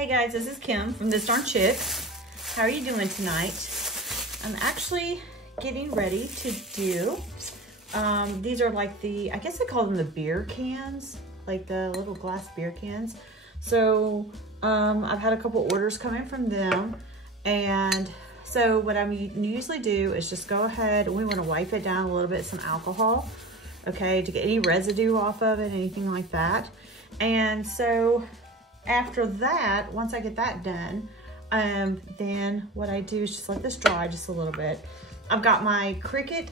Hey guys, this is Kim from This Darn Chick. How are you doing tonight? I'm actually getting ready to do, these are like the, I guess I call them the beer cans, like the little glass beer cans. So I've had a couple orders coming from them, and so what I usually do is just go ahead and we want to wipe it down a little bit, some alcohol, okay, to get any residue off of it, anything like that. And so after that, once I get that done, then what I do is just let this dry just a little bit. I've got my Cricut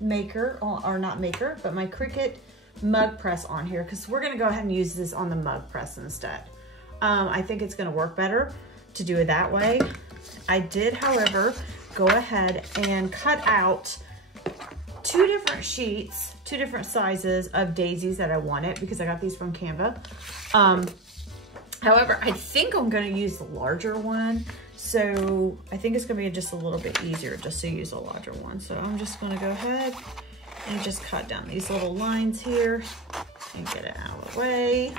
maker, or not maker, but my Cricut mug press on here, because we're gonna go ahead and use this on the mug press instead. I think it's gonna work better to do it that way. I did, however, go ahead and cut out 2 different sheets, 2 different sizes of daisies that I wanted, because I got these from Canva. However, I think I'm gonna use the larger one. So I think it's gonna be just a little bit easier just to use a larger one. So I'm just gonna go ahead and just cut down these little lines here and get it out of the way.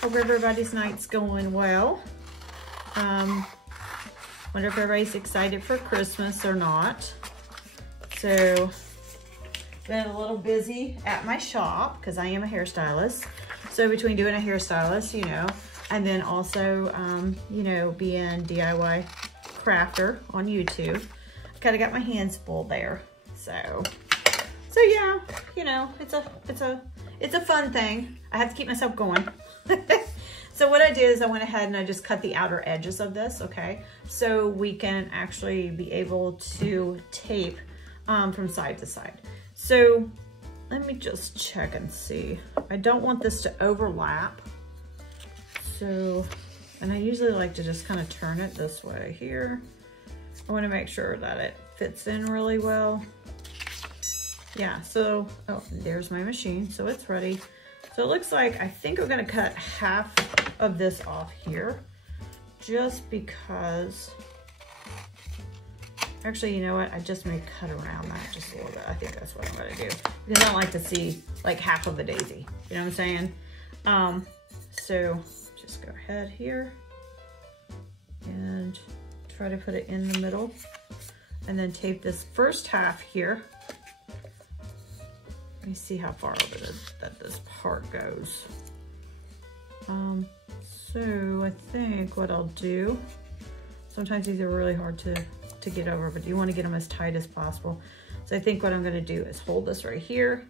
Hope everybody's night's going well. Wonder if everybody's excited for Christmas or not. So, been a little busy at my shop because I am a hairstylist. So between doing a hairstylist, you know, and then also, you know, being DIY crafter on YouTube, I kind of got my hands full there. So yeah, you know, it's a fun thing. I have to keep myself going. So what I did is I went ahead and I just cut the outer edges of this, okay? So we can actually be able to tape from side to side. So let me just check and see. I don't want this to overlap. So, and I usually like to just kind of turn it this way here. I want to make sure that it fits in really well. Yeah, so, oh, there's my machine, so it's ready. So it looks like, I think I'm gonna cut half of this off here, just because, actually, you know what? I just may cut around that just a little bit. I think that's what I'm gonna do, because I don't like to see like half of the daisy, you know what I'm saying? So just go ahead here and try to put it in the middle, and then tape this first half here. Let me see how far over that this part goes. So I think what I'll do, sometimes these are really hard to get over, but you want to get them as tight as possible. So I think what I'm going to do is hold this right here.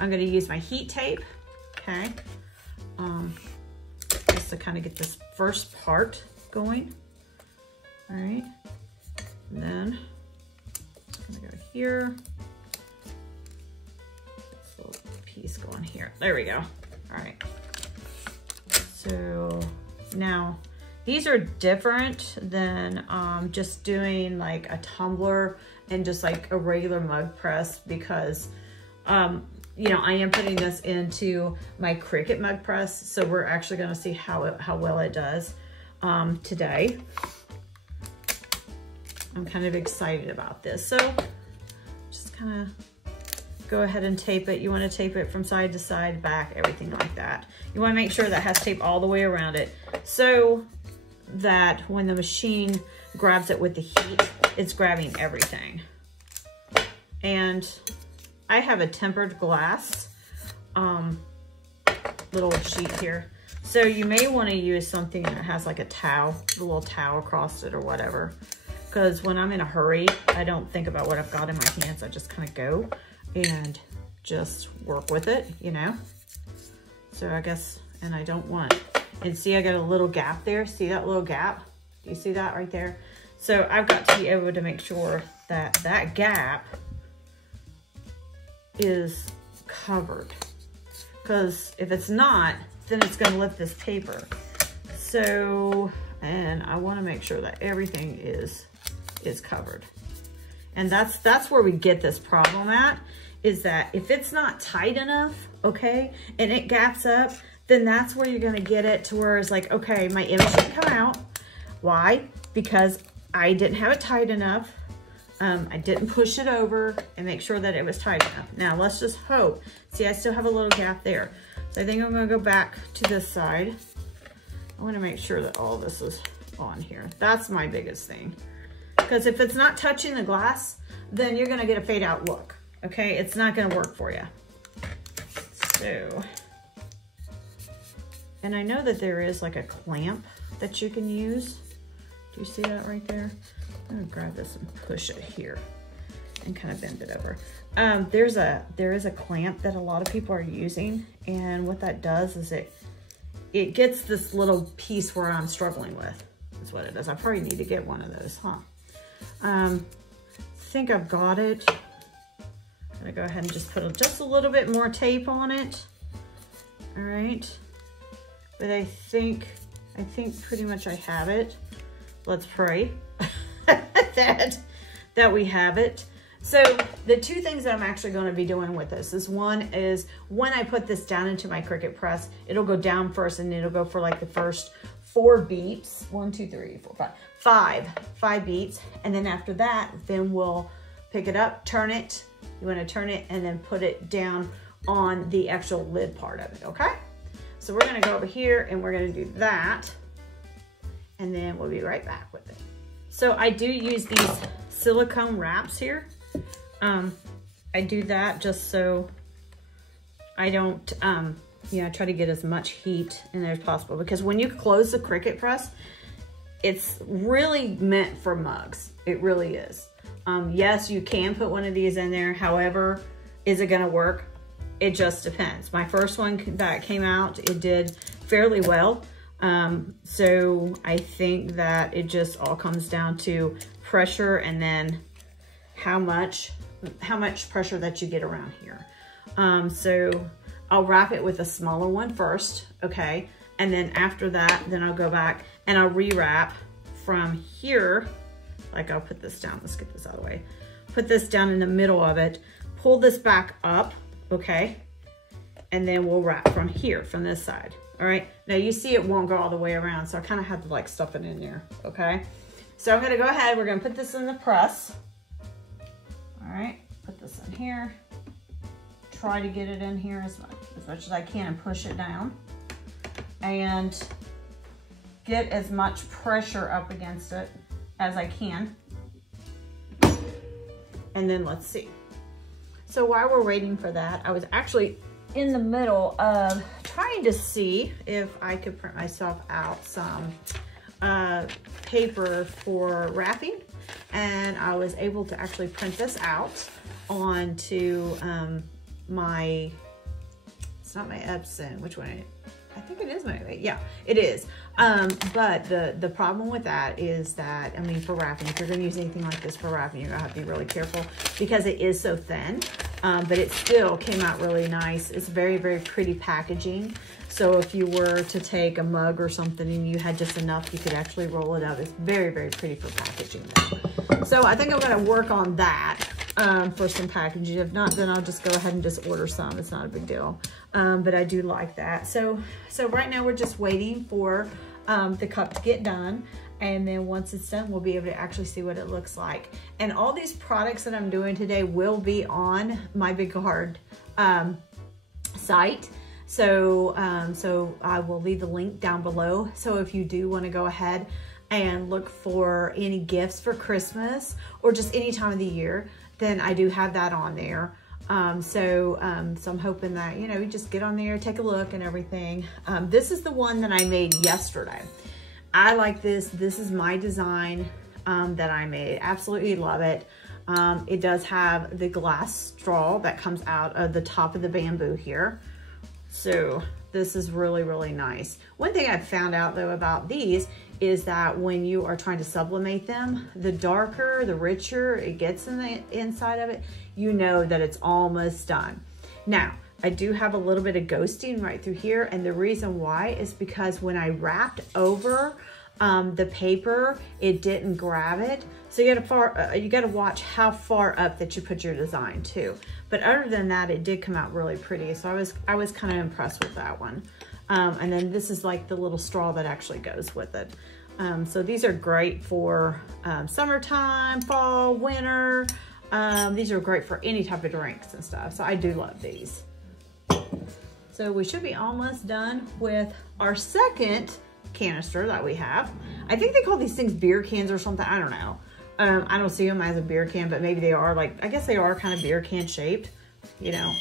I'm going to use my heat tape, okay, just to kind of get this first part going. All right, and then I'm going to go here. Piece going here. There we go. All right. So now these are different than just doing like a tumbler and just like a regular mug press, because you know, I am putting this into my Cricut mug press, so we're actually going to see how well it does today. I'm kind of excited about this. So just kind of go ahead and tape it. You want to tape it from side to side, back, everything like that. You want to make sure that has tape all the way around it, so that when the machine grabs it with the heat, it's grabbing everything. And I have a tempered glass little sheet here, so you may want to use something that has like a towel, a little towel across it or whatever, because when I'm in a hurry, I don't think about what I've got in my hands. I just kind of go and just work with it, you know? So I guess, and I don't want, and see I got a little gap there. See that little gap? Do you see that right there? So I've got to be able to make sure that that gap is covered, because if it's not, then it's gonna lift this paper. So, and I wanna make sure that everything is covered. And that's where we get this problem at, is that if it's not tight enough, okay, and it gaps up, then that's where you're gonna get it to where it's like, okay, my image didn't come out. Why? Because I didn't have it tight enough. I didn't push it over and make sure that it was tight enough. Now let's just hope. See, I still have a little gap there. So I think I'm gonna go back to this side I want to make sure that all this is on here. That's my biggest thing. Because if it's not touching the glass, then you're going to get a fade out look. Okay, it's not going to work for you. So, and I know that there is like a clamp that you can use. Do you see that right there? I'm going to grab this and push it here and kind of bend it over. There is a clamp that a lot of people are using, and what that does is it gets this little piece where I'm struggling with, is what it does. I probably need to get one of those, huh? I think I've got it. I'm gonna go ahead and just put just a little bit more tape on it. All right, but I think pretty much I have it. Let's pray that we have it. So the two things that I'm actually going to be doing with this is, one is when I put this down into my Cricut press, it'll go down first and it'll go for like the first 4 beats. 1, 2, 3, 4, 5. 5 beats. And then after that, then we'll pick it up, turn it. You want to turn it and then put it down on the actual lid part of it. Okay. So we're going to go over here and we're going to do that. And then we'll be right back with it. So I do use these silicone wraps here. I do that just so I don't, you know, try to get as much heat in there as possible, because when you close the Cricut press, it's really meant for mugs. It really is. Yes, you can put one of these in there. However, is it gonna work? It just depends. My first one that came out, it did fairly well. So I think that it just all comes down to pressure and then how much pressure that you get around here. So I'll wrap it with a smaller one first, okay? And then after that, then I'll go back and I'll rewrap from here. Like I'll put this down, let's get this out of the way. Put this down in the middle of it, pull this back up, okay? And then we'll wrap from here, from this side, all right? Now you see it won't go all the way around, so I kind of have to like stuff it in there, okay? So I'm gonna go ahead, we're gonna put this in the press. All right, put this in here. Try to get it in here as much as I can and push it down. And get as much pressure up against it as I can. And then let's see. So while we're waiting for that, I was actually in the middle of trying to see if I could print myself out some paper for wrapping. And I was able to actually print this out onto my, it's not my Epson, which one? I think it is my, yeah, it is. But the problem with that is that, I mean, for wrapping, if you're gonna use anything like this for wrapping, you're gonna have to be really careful because it is so thin, but it still came out really nice. It's very, very pretty packaging. So if you were to take a mug or something and you had just enough, you could actually roll it up. It's very, very pretty for packaging though. So I think I'm gonna work on that for some packaging. If not, then I'll just go ahead and just order some. It's not a big deal. But I do like that. So right now we're just waiting for the cup to get done. And then once it's done, we'll be able to actually see what it looks like. And all these products that I'm doing today will be on my Big Card site. So I will leave the link down below. So if you do want to go ahead and look for any gifts for Christmas or just any time of the year, then I do have that on there. So I'm hoping that, you know, you just get on there, take a look and everything. This is the one that I made yesterday. I like this. This is my design that I made. Absolutely love it. It does have the glass straw that comes out of the top of the bamboo here. So this is really, really nice. One thing I've found out though about these is that when you are trying to sublimate them, the darker, the richer it gets in the inside of it, you know that it's almost done. Now, I do have a little bit of ghosting right through here, and the reason why is because when I wrapped over the paper, it didn't grab it. So you gotta watch how far up that you put your design too. But other than that, it did come out really pretty. So I was kind of impressed with that one. And then this is like the little straw that actually goes with it. So these are great for summertime, fall, winter. These are great for any type of drinks and stuff. So I do love these. So we should be almost done with our second canister that we have. I think they call these things beer cans or something. I don't know. I don't see them as a beer can, but maybe they are. Like, I guess they are kind of beer can shaped, you know.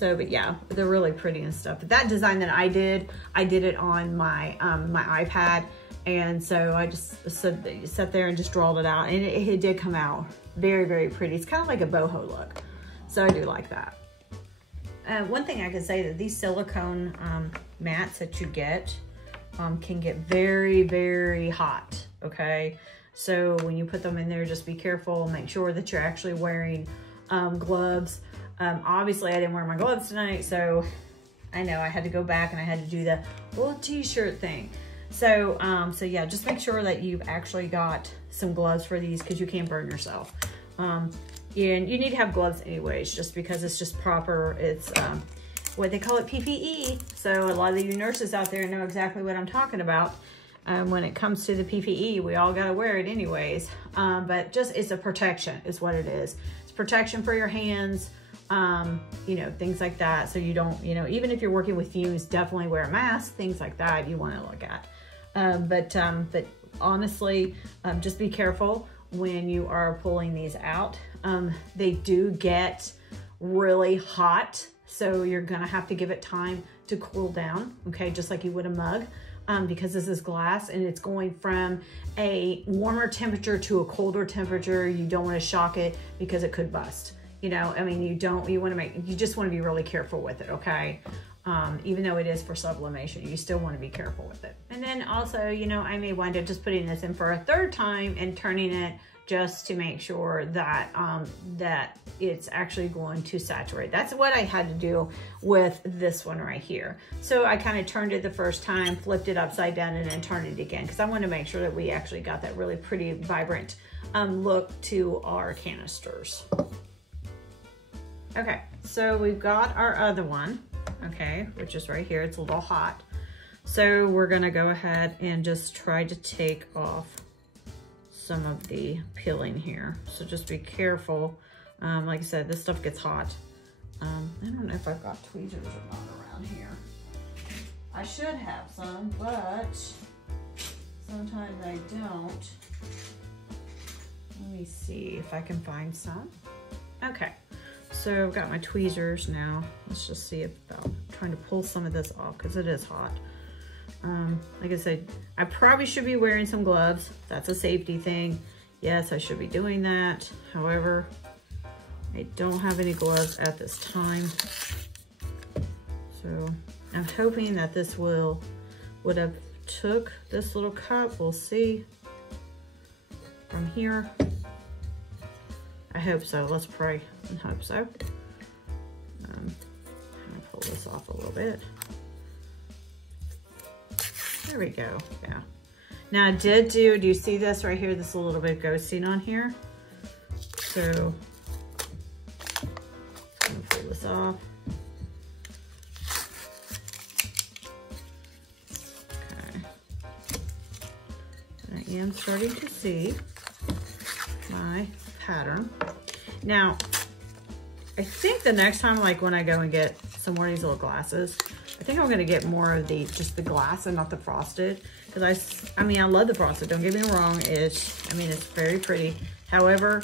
But yeah, they're really pretty and stuff. But that design that I did it on my my iPad, and so I just sat there and just drawed it out, and it did come out very, very pretty. It's kind of like a boho look, so I do like that. One thing I can say that these silicone mats that you get can get very, very hot, okay? So when you put them in there, just be careful. Make sure that you're actually wearing gloves. Obviously, I didn't wear my gloves tonight, so I know I had to go back and I had to do the little t-shirt thing. So, so yeah, just make sure that you've actually got some gloves for these because you can burn yourself. And you need to have gloves anyways, just because it's just proper. It's what they call it, PPE. So a lot of you nurses out there know exactly what I'm talking about. When it comes to the PPE, we all gotta wear it anyways. But just, it's a protection is what it is. It's protection for your hands, you know, things like that. So you don't, you know, even if you're working with fumes, definitely wear a mask, things like that you wanna look at. But honestly, just be careful when you are pulling these out. They do get really hot, so you're gonna have to give it time to cool down, okay? Just like you would a mug, because this is glass and it's going from a warmer temperature to a colder temperature. You don't wanna shock it because it could bust. You know, I mean, you just wanna be really careful with it, okay? Even though it is for sublimation, you still want to be careful with it. And then also, you know, I may wind up just putting this in for a third time and turning it just to make sure that that it's actually going to saturate. That's what I had to do with this one right here. So I kind of turned it the first time, flipped it upside down, and then turned it again because I want to make sure that we actually got that really pretty, vibrant look to our canisters. Okay, so we've got our other one. Okay, which is right here. It's a little hot. So we're gonna go ahead and just try to take off some of the peeling here. So just be careful. Like I said, this stuff gets hot. I don't know if I've got tweezers or not around here. I should have some, but sometimes I don't. Let me see if I can find some. Okay. So I've got my tweezers now. Let's just see about trying to pull some of this off because it is hot. Like I said, I probably should be wearing some gloves. That's a safety thing. Yes, I should be doing that. However, I don't have any gloves at this time. So I'm hoping that this would have took this little cup. We'll see from here. I hope so. Let's pray and hope so. I'm gonna pull this off a little bit. There we go. Yeah. Now I did do you see this right here? This little bit of ghosting on here. So I'm gonna pull this off. Okay. I am starting to see my pattern. Now, I think the next time, like when I go and get some more of these little glasses, I think I'm gonna get more of just the glass and not the frosted. Because I mean, I love the frosted, don't get me wrong. It's very pretty. However,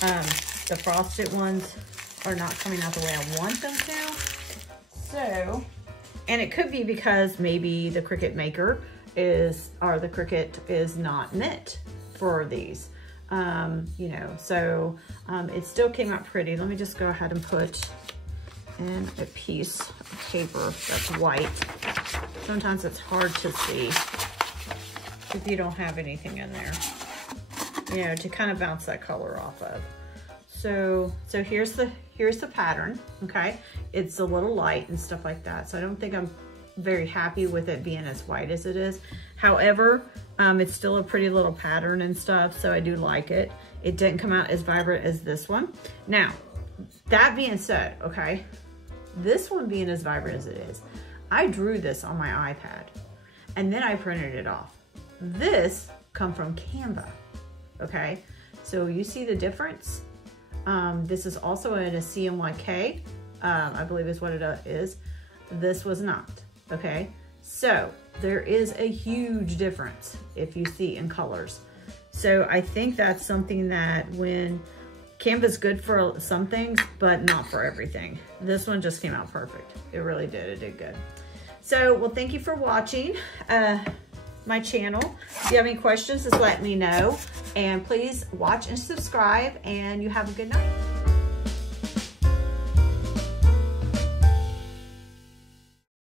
the frosted ones are not coming out the way I want them to. So, and it could be because maybe the Cricut maker the Cricut is not meant for these. You know, so it still came out pretty. Let me just go ahead and put in a piece of paper that's white. Sometimes it's hard to see if you don't have anything in there, you know, to kind of bounce that color off of. So here's the pattern, okay? It's a little light and stuff like that. So I don't think I'm very happy with it being as white as it is. However, it's still a pretty little pattern and stuff, so I do like it. It didn't come out as vibrant as this one. Now, that being said, okay, this one being as vibrant as it is, I drew this on my iPad and then I printed it off. This come from Canva, okay? So you see the difference? This is also in a CMYK, I believe is what it is. This was not, okay? So there is a huge difference if you see in colors. So I think that's something that when Canva's good for some things, but not for everything. This one just came out perfect. It really did, it did good. So, well, thank you for watching my channel. If you have any questions, just let me know. And please watch and subscribe, and you have a good night.